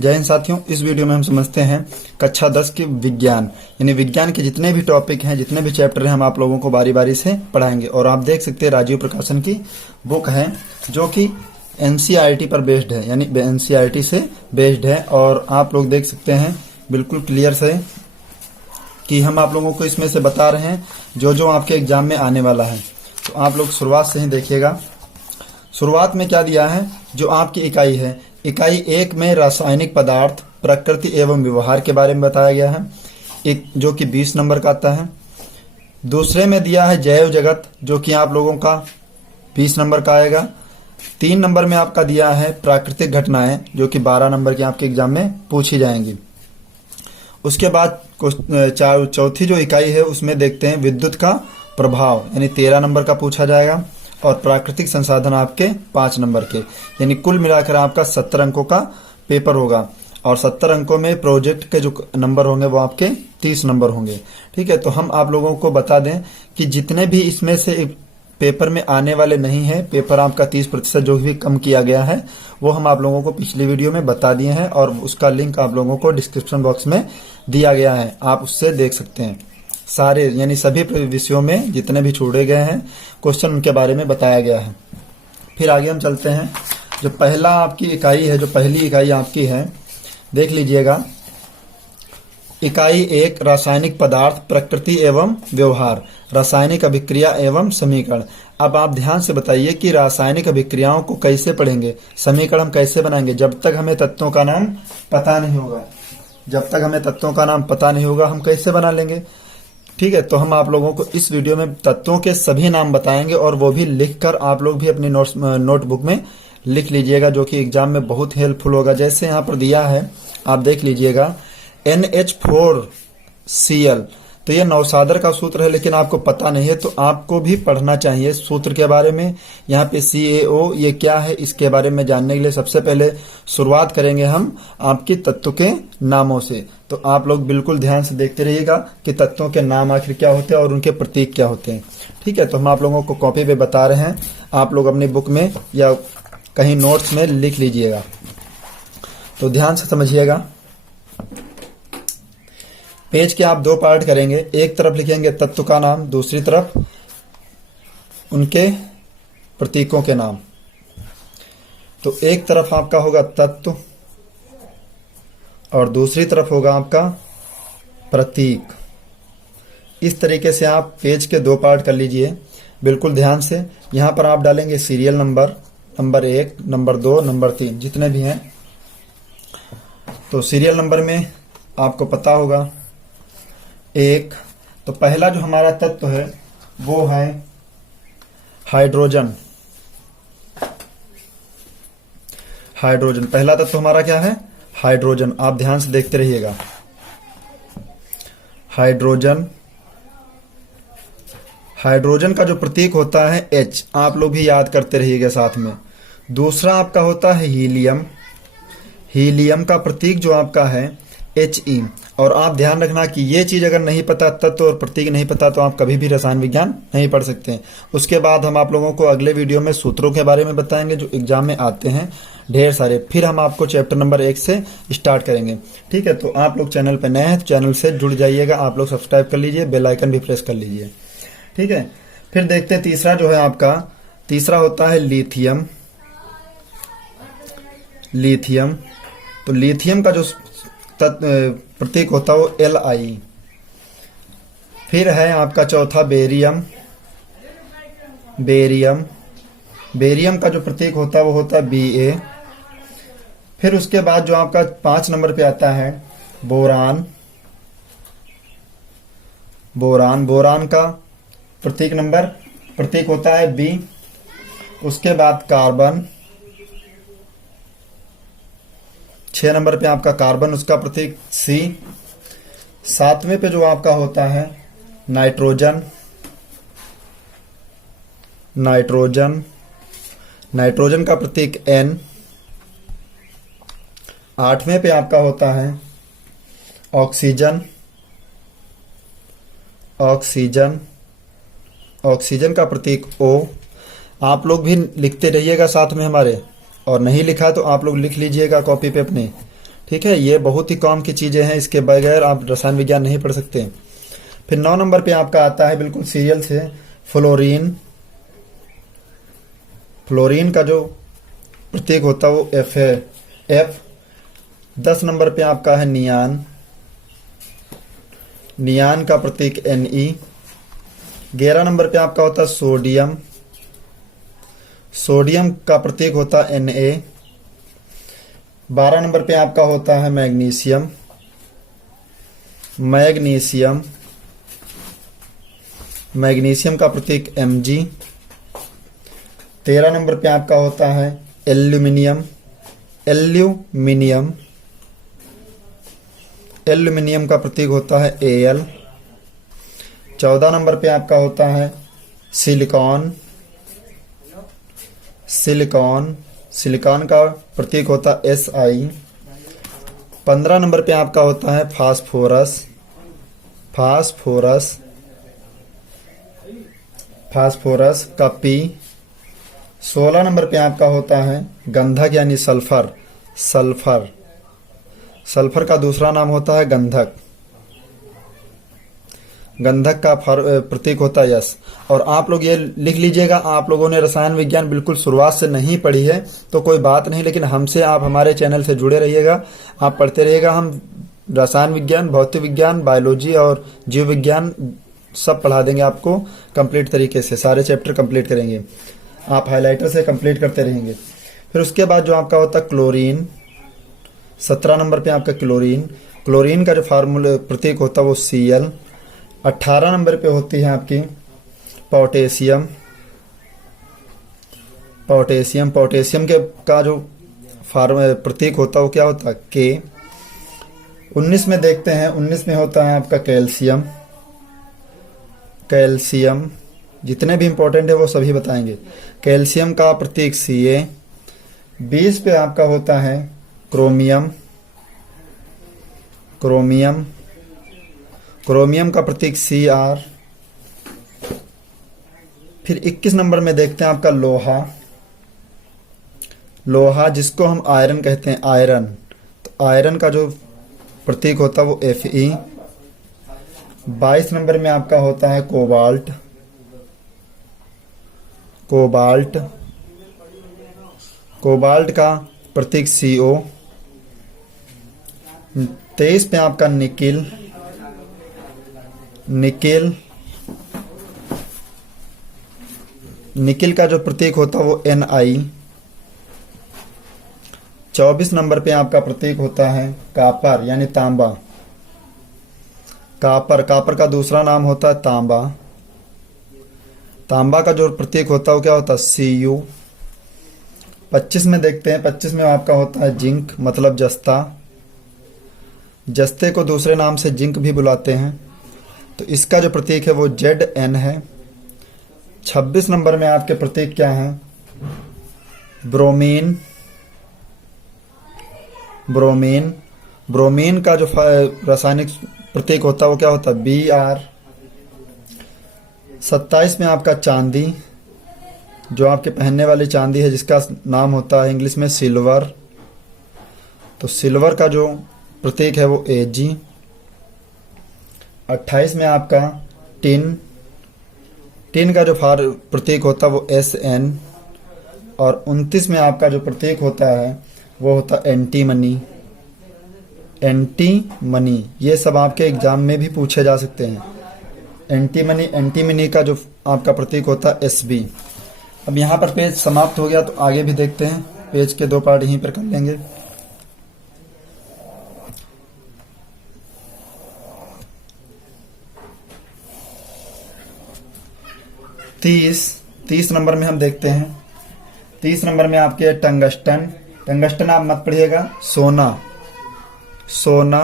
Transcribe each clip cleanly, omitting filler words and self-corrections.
जय हिंद साथियों, इस वीडियो में हम समझते हैं कक्षा 10 के विज्ञान यानी विज्ञान के जितने भी टॉपिक हैं, जितने भी चैप्टर हैं, हम आप लोगों को बारी बारी से पढ़ाएंगे। और आप देख सकते हैं राजीव प्रकाशन की बुक है जो कि एनसीईआरटी पर बेस्ड है, यानी एनसीईआरटी से बेस्ड है। और आप लोग देख सकते हैं बिल्कुल क्लियर से कि हम आप लोगों को इसमें से बता रहे हैं जो जो आपके एग्जाम में आने वाला है। तो आप लोग शुरुआत से ही देखिएगा। शुरुआत में क्या दिया है, जो आपकी इकाई है, इकाई 1 में रासायनिक पदार्थ, प्रकृति एवं व्यवहार के बारे में बताया गया है, एक जो कि 20 नंबर का आता है। दूसरे में दिया है जैव जगत, जो कि आप लोगों का 20 नंबर का आएगा। 3 नंबर में आपका दिया है प्राकृतिक घटनाएं, जो कि 12 नंबर की आपके एग्जाम में पूछी जाएंगी। उसके बाद चौथी जो इकाई है उसमें देखते हैं विद्युत का प्रभाव, यानी 13 नंबर का पूछा जाएगा। और प्राकृतिक संसाधन आपके 5 नंबर के, यानी कुल मिलाकर आपका 70 अंकों का पेपर होगा। और 70 अंकों में प्रोजेक्ट के जो नंबर होंगे वो आपके 30 नंबर होंगे। ठीक है, तो हम आप लोगों को बता दें कि जितने भी इसमें से पेपर में आने वाले नहीं है, पेपर आपका 30% जो भी कम किया गया है वो हम आप लोगों को पिछली वीडियो में बता दिए हैं, और उसका लिंक आप लोगों को डिस्क्रिप्शन बॉक्स में दिया गया है, आप उससे देख सकते हैं। सारे यानी सभी विषयों में जितने भी छोड़े गए हैं क्वेश्चन, उनके बारे में बताया गया है। फिर आगे हम चलते हैं। जो पहला आपकी इकाई है, जो पहली इकाई आपकी है, देख लीजिएगा। इकाई 1 रासायनिक पदार्थ, प्रकृति एवं व्यवहार, रासायनिक अभिक्रिया एवं समीकरण। अब आप ध्यान से बताइए कि रासायनिक अभिक्रियाओं को कैसे पढ़ेंगे, समीकरण हम कैसे बनाएंगे। जब तक हमें तत्वों का नाम पता नहीं होगा, हम कैसे बना लेंगे। ठीक है, तो हम आप लोगों को इस वीडियो में तत्वों के सभी नाम बताएंगे, और वो भी लिखकर आप लोग भी अपनी नोटबुक में लिख लीजिएगा, जो कि एग्जाम में बहुत हेल्पफुल होगा। जैसे यहाँ पर दिया है, आप देख लीजिएगा, NH4Cl, तो ये नौसादर का सूत्र है, लेकिन आपको पता नहीं है तो आपको भी पढ़ना चाहिए सूत्र के बारे में। यहाँ पे CaO ये क्या है, इसके बारे में जानने के लिए सबसे पहले शुरुआत करेंगे हम आपकी तत्व के नामों से। तो आप लोग बिल्कुल ध्यान से देखते रहिएगा कि तत्वों के नाम आखिर क्या होते हैं और उनके प्रतीक क्या होते हैं। ठीक है, तो हम आप लोगों को कॉपी पे बता रहे हैं, आप लोग अपनी बुक में या कहीं नोट्स में लिख लीजिएगा। तो ध्यान से समझिएगा। पेज के आप 2 पार्ट करेंगे, एक तरफ लिखेंगे तत्व का नाम, दूसरी तरफ उनके प्रतीकों के नाम। तो एक तरफ आपका होगा तत्व और दूसरी तरफ होगा आपका प्रतीक। इस तरीके से आप पेज के 2 पार्ट कर लीजिए बिल्कुल ध्यान से। यहां पर आप डालेंगे सीरियल नंबर 1, नंबर 2, नंबर 3 जितने भी हैं। तो सीरियल नंबर में आपको पता होगा 1, तो पहला जो हमारा तत्व है वो है हाइड्रोजन। पहला तत्व हमारा क्या है, हाइड्रोजन। आप ध्यान से देखते रहिएगा। हाइड्रोजन का जो प्रतीक होता है H, आप लोग भी याद करते रहिएगा साथ में। दूसरा आपका होता है हीलियम का प्रतीक जो आपका है He। और आप ध्यान रखना कि ये चीज अगर नहीं पता, तत्व और प्रतीक नहीं पता, तो आप कभी भी रसायन विज्ञान नहीं पढ़ सकते हैं। उसके बाद हम आप लोगों को अगले वीडियो में सूत्रों के बारे में बताएंगे जो एग्जाम में आते हैं ढेर सारे। फिर हम आपको चैप्टर नंबर 1 से स्टार्ट करेंगे। ठीक है, तो आप लोग चैनल पे नए हैं तो चैनल से जुड़ जाइएगा, आप लोग सब्सक्राइब कर लीजिए, बेल आइकन भी प्रेस कर लीजिए। ठीक है, फिर देखते हैं तीसरा जो है आपका, तीसरा होता है लिथियम। तो लिथियम का जो प्रतीक होता है वो Li। फिर है आपका चौथा बेरियम। बेरियम का जो प्रतीक होता है वो होता है Ba। फिर उसके बाद जो आपका 5 नंबर पे आता है बोरान का प्रतीक होता है B। उसके बाद कार्बन, 6 नंबर पे आपका कार्बन, उसका प्रतीक C। 7वें पे जो आपका होता है नाइट्रोजन का प्रतीक N। 8वें पे आपका होता है ऑक्सीजन का प्रतीक O। आप लोग भी लिखते रहिएगा साथ में हमारे, और नहीं लिखा तो आप लोग लिख लीजिएगा कॉपी पे अपने। ठीक है, ये बहुत ही काम की चीजें हैं, इसके बगैर आप रसायन विज्ञान नहीं पढ़ सकते। फिर 9 नंबर पे आपका आता है बिल्कुल सीरियल से फ्लोरीन। फ्लोरीन का जो प्रतीक होता है वो एफ है, एफ। 10 नंबर पे आपका है नियान। नियान का प्रतीक Ne। 11 नंबर पे आपका होता है सोडियम। सोडियम का प्रतीक होता है Na। 12 नंबर पे आपका होता है मैग्नीशियम। मैग्नीशियम, मैग्नीशियम का प्रतीक Mg। 13 नंबर पे आपका होता है एल्यूमिनियम। एल्यूमिनियम, एल्यूमिनियम का प्रतीक होता है Al। 14 नंबर पे आपका होता है सिलिकॉन। सिलिकॉन, सिलिकॉन का प्रतीक होता है Si। 15 नंबर पे आपका होता है फास्फोरस। फास्फोरस, फास्फोरस का P। 16 नंबर पे आपका होता है गंधक यानी सल्फर। सल्फर, सल्फर का दूसरा नाम होता है गंधक। गंधक का प्रतीक होता है यस। और आप लोग ये लिख लीजिएगा, आप लोगों ने रसायन विज्ञान बिल्कुल शुरुआत से नहीं पढ़ी है तो कोई बात नहीं, लेकिन हमसे आप हमारे चैनल से जुड़े रहिएगा, आप पढ़ते रहिएगा। हम रसायन विज्ञान, भौतिक विज्ञान, बायोलॉजी और जीव विज्ञान सब पढ़ा देंगे आपको कंप्लीट तरीके से, सारे चैप्टर कंप्लीट करेंगे। आप हाइलाइटर से कंप्लीट करते रहेंगे। फिर उसके बाद जो आपका होता है क्लोरीन। 17 नंबर पे आपका क्लोरीन। क्लोरीन का जो फार्मूला प्रतीक होता है वो Cl। 18 नंबर पे होती है आपकी पोटेशियम। पोटेशियम, पोटेशियम के का जो प्रतीक होता है वो क्या होता है K। 19 में देखते हैं, 19 में होता है आपका कैल्शियम। कैल्शियम, जितने भी इंपॉर्टेंट है वो सभी बताएंगे। कैल्शियम का प्रतीक Ca। 20 पे आपका होता है क्रोमियम। क्रोमियम, क्रोमियम का प्रतीक Cr। फिर 21 नंबर में देखते हैं आपका लोहा। लोहा जिसको हम आयरन कहते हैं, आयरन, तो आयरन का जो प्रतीक होता है वो Fe। 22 नंबर में आपका होता है कोबाल्ट। कोबाल्ट, कोबाल्ट का प्रतीक Co। 23 पे आपका निकिल। निकिल, निकिल का जो प्रतीक होता है वो Ni। 24 नंबर पे आपका प्रतीक होता है कापर यानी तांबा। कापर, कापर का दूसरा नाम होता है तांबा। तांबा का जो प्रतीक होता है वो क्या होता है Cu। 25 में देखते हैं, 25 में आपका होता है जिंक मतलब जस्ता। जस्ते को दूसरे नाम से जिंक भी बुलाते हैं, तो इसका जो प्रतीक है वो Zn है। 26 नंबर में आपके प्रतीक क्या है ब्रोमीन। ब्रोमीन, ब्रोमीन का जो रासायनिक प्रतीक होता है वो क्या होता है Br। 27 में आपका चांदी, जो आपके पहनने वाली चांदी है जिसका नाम होता है इंग्लिश में सिल्वर, तो सिल्वर का जो प्रतीक है वो Ag। 28 में आपका टिन। टिन का जो प्रतीक होता है वो Sn। और 29 में आपका जो प्रतीक होता है वो होता है एंटीमनी। एंटीमनी, ये सब आपके एग्जाम में भी पूछे जा सकते हैं। एंटीमनी, एंटीमनी का जो आपका प्रतीक होता है Sb। अब यहाँ पर पेज समाप्त हो गया, तो आगे भी देखते हैं। पेज के 2 पार्ट यहीं पर कर लेंगे। तीस नंबर में हम देखते हैं। 30 नंबर में आपके टंगस्टन। टंगस्टन आप मत पढ़िएगा, सोना। सोना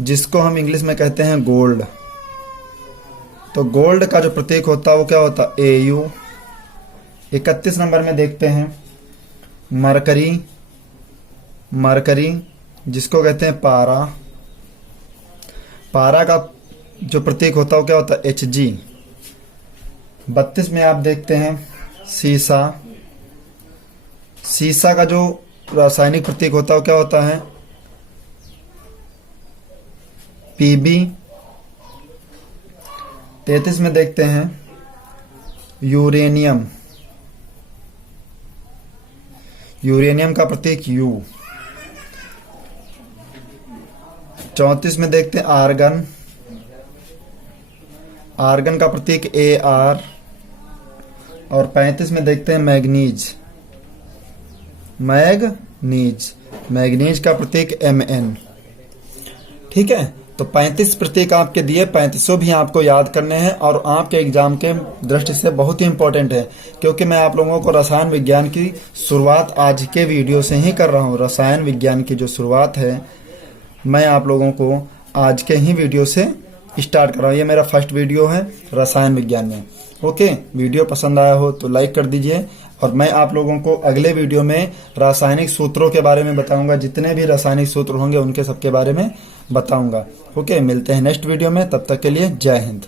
जिसको हम इंग्लिश में कहते हैं गोल्ड, तो गोल्ड का जो प्रतीक होता है वो क्या होता है Au। 31 नंबर में देखते हैं मरकरी। मरकरी जिसको कहते हैं पारा। पारा का जो प्रतीक होता है वो क्या होता है Hg। 32 में आप देखते हैं सीसा। सीसा का जो रासायनिक प्रतीक होता है वो क्या होता है पीबी। 33 में देखते हैं यूरेनियम, यूरेनियम का प्रतीक यू। 34 में देखते हैं आर्गन, आर्गन का प्रतीक ए आर। और 35 में देखते हैं मैग्नीज, मैग्नीज, मैग्नीज का प्रतीक एम एन। ठीक है, तो 35 प्रतीक आपके दिए, 35 भी आपको याद करने हैं और आपके एग्जाम के दृष्टि से बहुत ही इंपॉर्टेंट है, क्योंकि मैं आप लोगों को रसायन विज्ञान की शुरुआत आज के वीडियो से ही कर रहा हूँ। रसायन विज्ञान की जो शुरुआत है मैं आप लोगों को आज के ही वीडियो से स्टार्ट कर रहा हूँ। ये मेरा फर्स्ट वीडियो है रसायन विज्ञान में। ओके, वीडियो पसंद आया हो तो लाइक कर दीजिए और मैं आप लोगों को अगले वीडियो में रासायनिक सूत्रों के बारे में बताऊंगा। जितने भी रासायनिक सूत्र होंगे उनके सबके बारे में बताऊंगा। ओके, मिलते हैं नेक्स्ट वीडियो में, तब तक के लिए जय हिंद।